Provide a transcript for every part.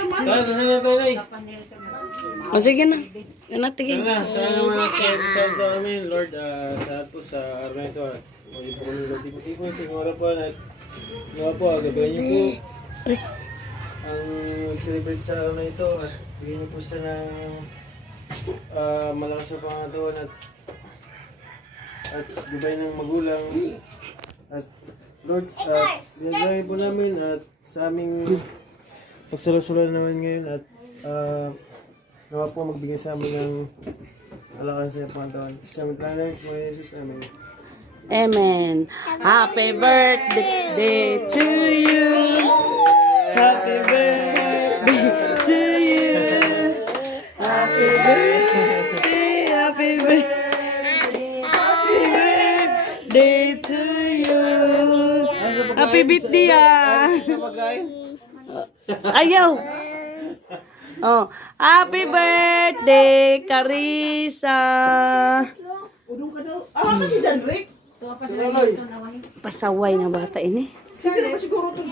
na tayo. O sige na. Ano tigil? Sana naman sa amin, Lord, sa po sa araw ito. Muli po kami nagtipon siguro po at po, gabayan niyo po ang mag-celebrate sa araw na ito at bigyan niyo po siya ng malakas na pangatawan at gabayan ng magulang at Lord, dinagay po namin at sa aming pagsalusulan naman ngayon at nawa po magbigay sa amin ng alakan sa pangatawan. Sa mga namin sa mga Jesus, amen. Amen. Happy birthday to you. Happy birthday to you. Happy birthday, happy birthday, happy birthday to you. Happy birthday Ayaw. Oh, happy birthday, Carissa. Udong ka daw. Ano si Janrick? Pasaway na bata ini. Sige naman siguro ito.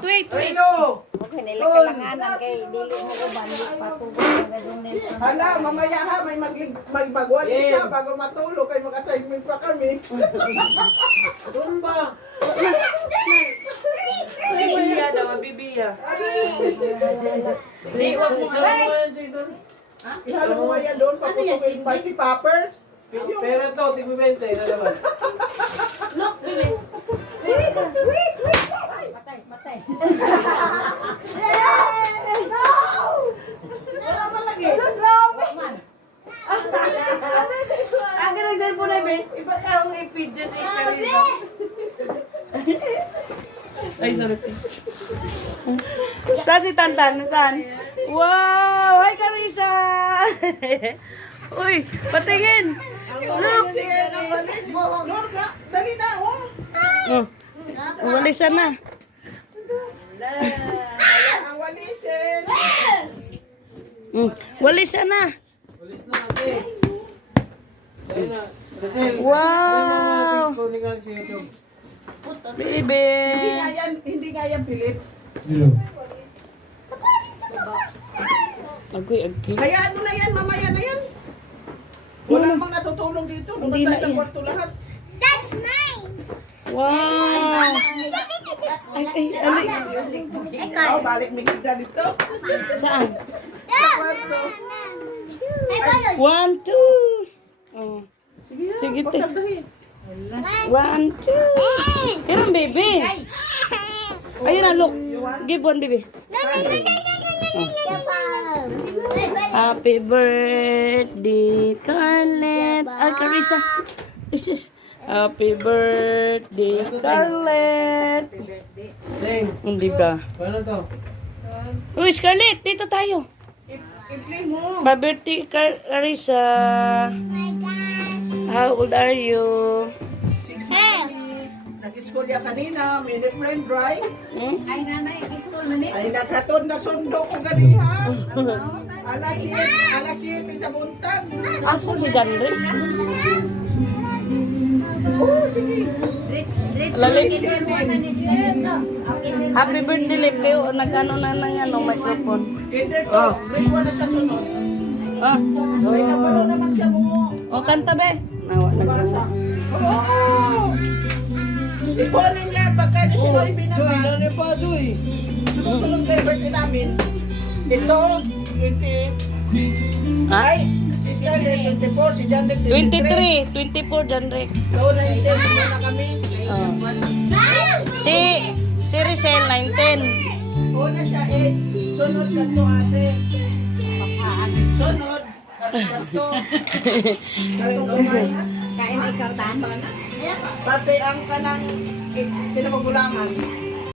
Wait. Hello. Okay, nilakalanganan kay dili mo ko balik patubig na donation. Hala, mamaya ha, may magbagwan ka bago matulog kay mag-assignment pa kami. Doon ba? Bibiya daw, bibiya. Iwan mo nga yan siya doon. Ihalo mo nga yan doon pagputok yung party poppers. Pera to, tig-20, nalabas. Look, bibi. Matay. Wala man lagi. Ang ganang cellphone na, Ben. Iba karong i-video sa Carissa. Ay, sorry. Saan si Tantan? Saan? Wow! Hi, Carissa! Uy, patingin! Look! Lord, dali na, oh. Oh, walisan na. Ang walisin. Walisan na. Walis na, okay. Ayun na. Kasi, Wow! discounting ka sa YouTube. Baby! Hindi nga yan, Philip. Agoy. Hayaan mo na yan, mamaya na yan. Wala namang natutulong dito. Hindi Lumantay na sa yan. kwarto lahat. Wow! Oh, balik may ganda dito. Saan? Sa kwarto. 1, 2. Oh. Sige, te. Pagkagdahin. 1, 2. Yan, baby. Ayun na, look. Give one, baby. Happy birthday, Carlet. Ay, Carissa. Isis. Happy birthday, Carlet. Leng, Hindi ba? paano to? Uy, Scarlett, dito tayo. I-play mo. Happy birthday, Carissa. How old are you? Nag-school ya kanina. Minute friend drive. Ay nanay, school na ni. Ay, nagkatod na sundo ko ganihan. Alas 7 sa buntag. Asan si Janre? Oh, sige. Lalit. na ni siya. Happy birthday, Lip. Kayo, nag-ano na ng ano, microphone. Kinder to. Grade 1 na sa sunod. Ah, May nabalo naman siya mo. o kanta be. Nawa, Basa. nag Oo. Iponin niya pagka na si Roy binaman. Dali pa, Joy. Sunod kay birthday namin. Ito, 20. Ha? Si Scarlett, 24. Si Janet, 23. 23, 24, Janre. Taon na yung 10. Na kami. Oh. Si Rizel, 19. Una siya 8. Sunod ka to ate. Sunod. Kato. Kato kumay. Kain ay kartan ba na? Pati ang kanang kinapagulangan.